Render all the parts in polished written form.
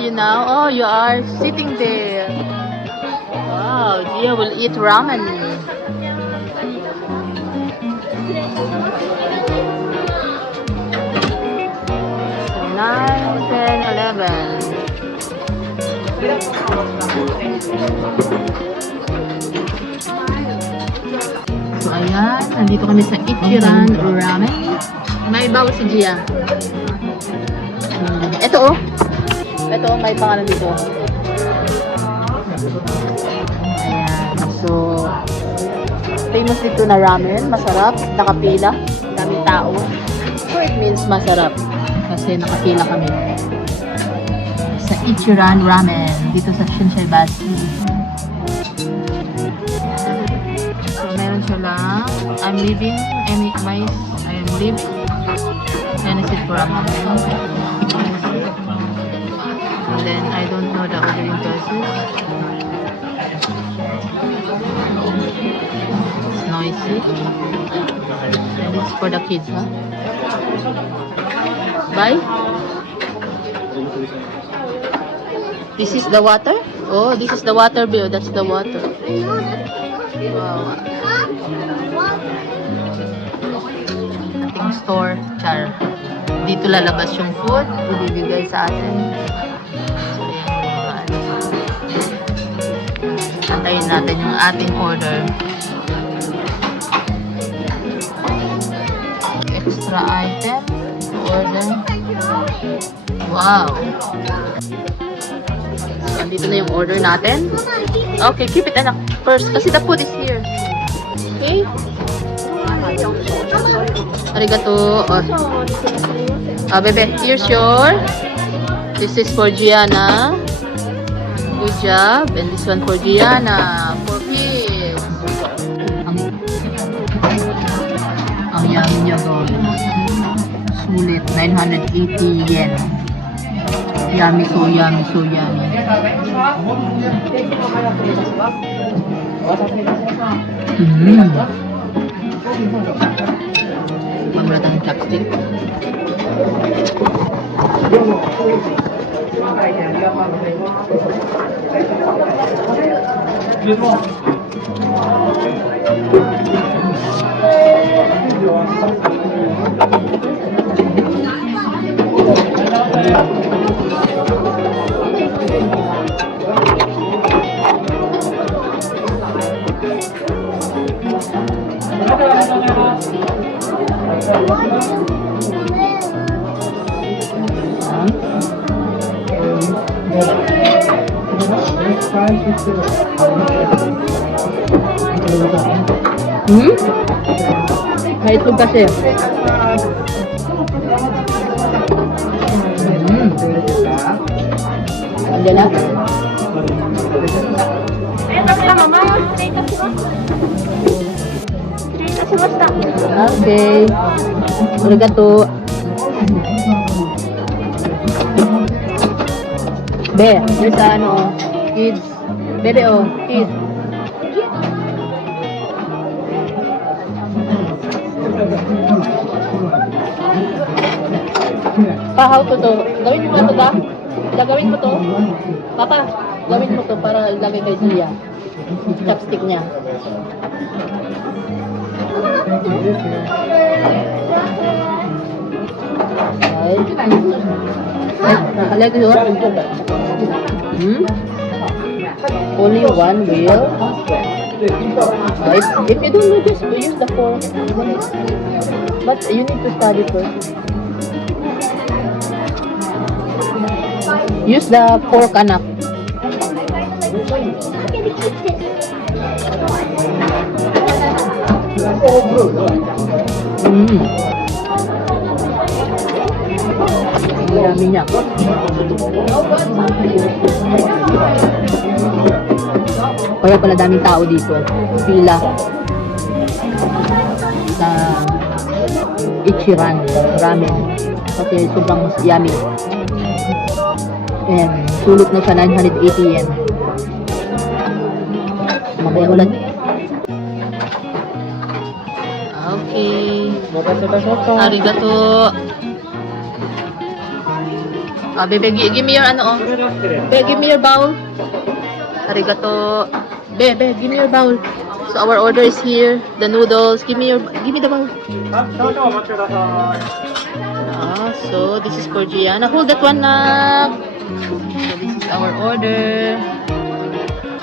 you now? Oh, you are sitting there. Wow, Gia will eat ramen. 9, 10, 11. So, ayan. Nandito kami sa Ichiran Ramen. May bawas si Gia. Ito, oh. Ito, may pangalan dito. Ayan. So, famous dito na ramen. Masarap. Nakapila. Daming tao. So, it means masarap. Kasi nakapila kami. Sa Ichiran Ramen. Dito sa Shinsaibashi. So, meron siya lang. I'm leaving. I am leaving. And I sit for a moment. And then I don't know the ordering process. It's noisy. And it's for the kids, huh? Bye. This is the water? Oh, this is the water bill. That's the water. Wow. Ating store, char. Dito lalabas yung food. Ibibigay sa atin. Antayin natin yung ating order. Extra item to order. Wow! So, andito na yung order natin. Okay, keep it anak first kasi the food is here. Okay? Arigato. Bebe, here's your. This is for Gianna. Good job. And this one for Gianna. For kids. Ang yummy niya doon. Sulit. 980 yen. Yummy, so yummy, so yummy. Pamula ng chopstick. May itlog kasi. Andiyan na. Okay. Arigato. Be, yung sa ano, kids. Bebe, oh, kids. How to to? Gawin mo ito ba? Gagawin mo to? Papa, gawin mo to para ilagay kay Gia. Chopstick niya. Okay. Nakalagay ko. Only one wheel. If you don't know, just use the fork. But you need to study first. Use the fork, anak. Ang dami niya. Kaya pala daming tao dito. Pila. Sa Ichiran Ramen. Kasi sobrang yummy. And sulot na siya 980 yen. Mamaya ulan. Okay. Arigato. Bebe, give me your ano, oh. Be, give me your bowl. Arigato. Be, give me your bowl. So our order is here. The noodles. Give me the bowl. So this is for Gianna. Hold that one na. So this is our order.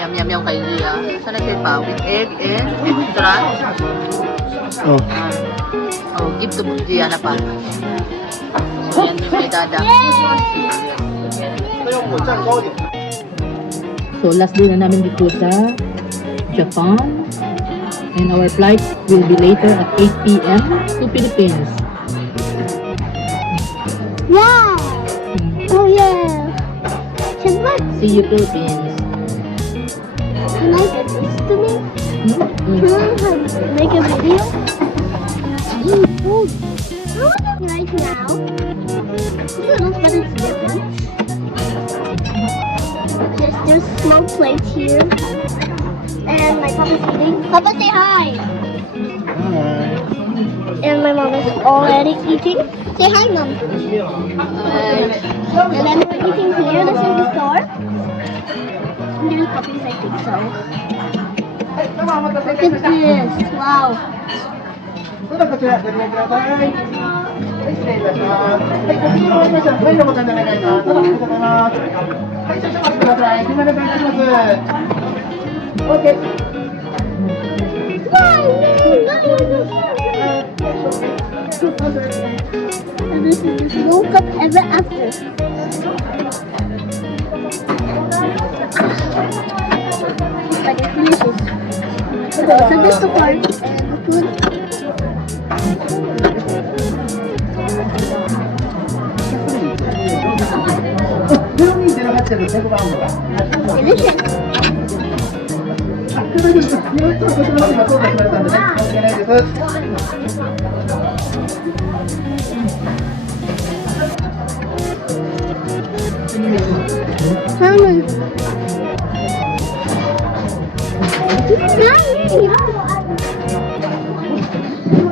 Yum kay Gia. Saan na siya pa? With egg and extra. Give to Gianna pa. So yan yung may dada. So last day na namin dito sa Japan. And our flight will be later at 8 p.m. to Philippines. Wow! Oh yeah! See you Philippines. Can I get this to me? Can I make a video? Food. I want to right now. Noodles, but it's different. There's small plates here. And my papa's eating. Papa, say hi! And my mom is already eating. Say hi, Mom. And then we're eating here. This is the store. And there's puppies, I think so. Look at this. Wow. それではこちらご利用ください。はい、失礼いたします。はい、ご注文終わりました。はい、ご参加願います。どうもありがとうございます。はい、少々お待ちください。今お願いいたします。OK。 And this is just woke up ever after. Like it finishes. So this is the part and the food.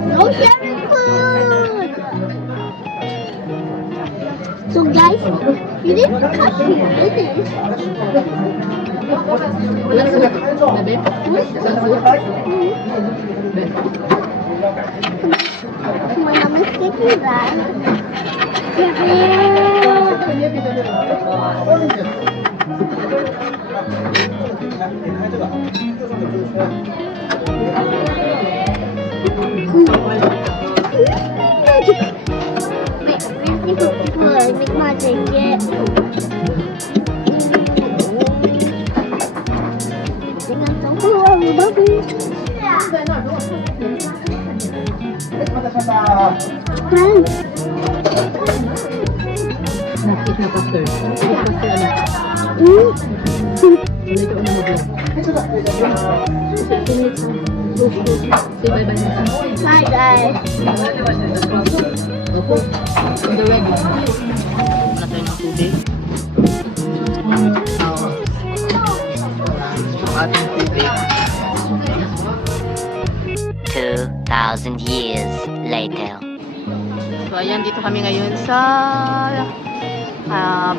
No sharing food. So guys, you didn't touch me, did you? My mom is taking that. Make magic, yeah. Eat na faster. Eat faster anak. Later on na mag-vlog. Say bye-bye na. Bye guys. Opo. On the ready. Muna tayo ng tubig. Ating tubig. 2,000 years later. So ayan, dito kami ngayon sa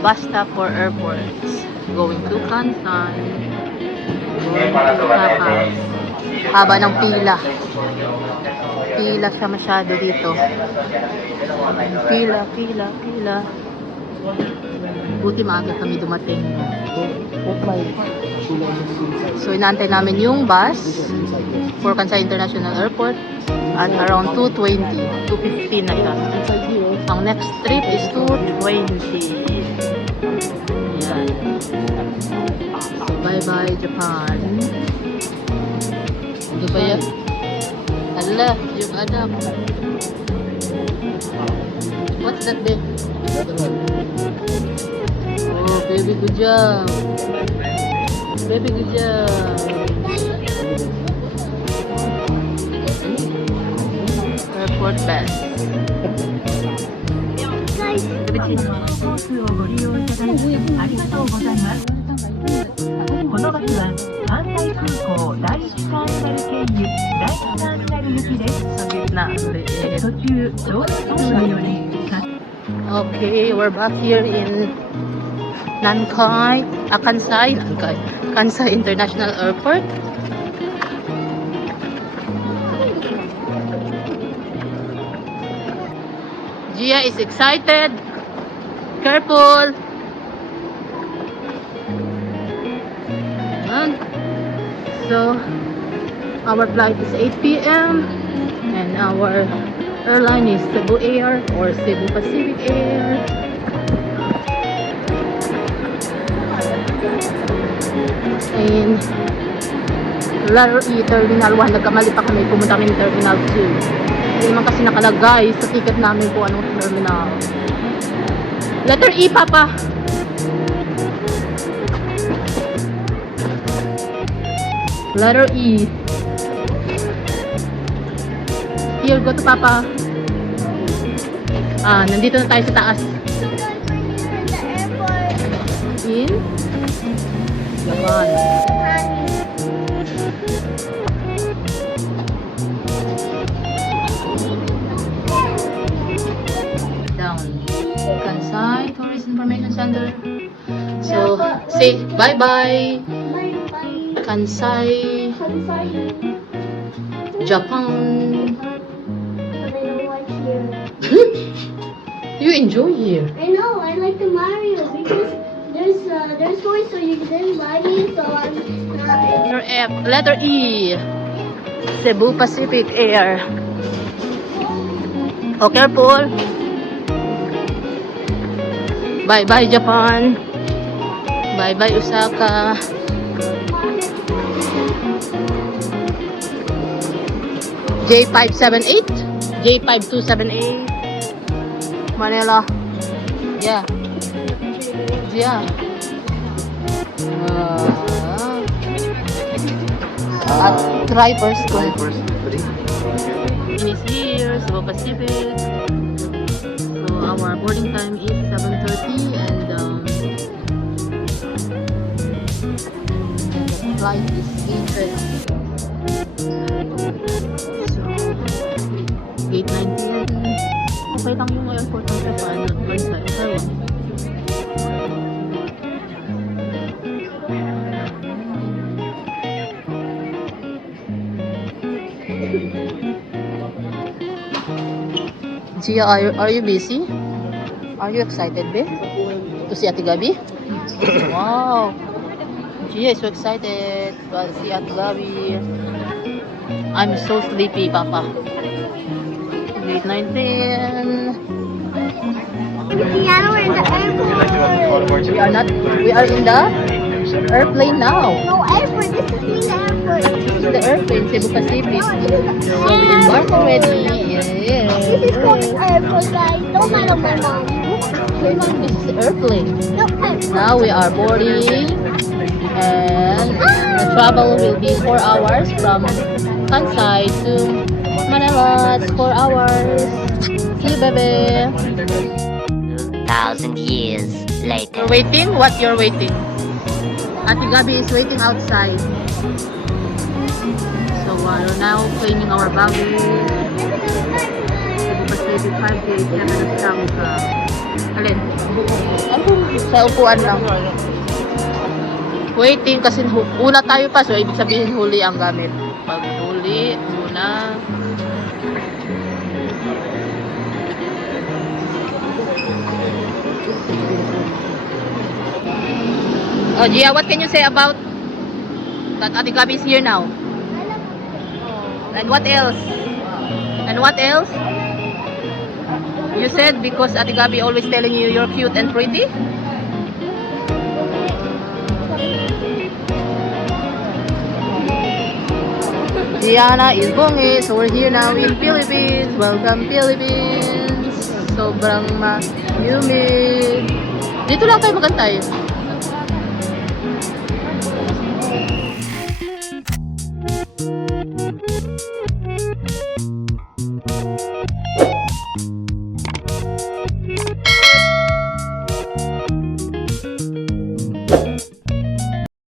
bus stop for airports. Going to Kansan. Going to Japan. Haba ng pila. Pila siya masyado dito. Pila. Buti maaga kami dumating. So inaantay namin yung bus for Kansai International Airport at around 2:20, 2:15 na ito. Ang next trip is 2:20. Yan. So bye-bye Japan. Ano ba yan? Hala, yung anak. What's that, babe? Oh, baby, good job. Baby, good job. Airport bus. Guys. コースをご利用いただきありがとうございます。このバスは関西空港第一ターミナル経由第二ターミナル行きです。Sa gitna. 途中、上越道により Okay, we're back here in Kansai International Airport. Gia is excited. Careful. Ayan. So, our flight is 8 p.m. and our airline is Cebu Air or Cebu Pacific Air. And letter E, Terminal 1. Nagkamali pa kami. Pumunta kami ng Terminal 2. Hindi naman kasi nakalagay sa ticket namin kung anong terminal. Letter E, Papa. Letter E. Here, go to Papa. Nandito na tayo sa taas. So guys, we're here in the airport. In Japan. Down. Kansai Tourist Information Center. So, say bye-bye. Bye-bye. Kansai, Kansai. Japan. But I don't like here. You enjoy here. I know, I like the Mario because there's toys so you can buy me, so I'm not. Letter F, letter E. Cebu Pacific Air. Oh, careful. Bye-bye, Japan. Bye-bye, Osaka. J578. J5278. Manila. Yeah. Yeah. At drivers ko. Is here, Cebu Pacific. So our boarding time is 7:30 and the flight is 8:30. So gate 19. Okay lang yung airport ng Japan. Kansai. Taiwan. Gia, are you busy? Are you excited, babe? To see Ate Gabi? Wow! Gia is so excited to see Ate Gabi. I'm so sleepy, Papa. Gate 19. Piano, we're in the airport. We are in the airplane now. No airport, this is the airport. This is the airplane, Cebu Pacific. So we embarked already. This is called airport, guys. Don't mind my mom. This is the airplane. No airport. Now we are boarding and the travel will be 4 hours from Kansai to Manila. It's 4 hours. See you, baby. 2,000 years later. You're waiting? What you're waiting? Ate Gabi is waiting outside. So we're now cleaning our baggage. Pacific 5 days, 7 lang sa... Alin? Sa upuan lang. Waiting kasi una tayo pa, so ibig sabihin huli ang gamit. Pag huli, una. Oh, Gia, what can you say about that Ate Gabi is here now? And what else? And what else? You said because Ate Gabi always telling you you're cute and pretty? Gianna is bungi, so we're here now in Philippines. Welcome, Philippines! Sobrang humid. Dito lang tayo magantay.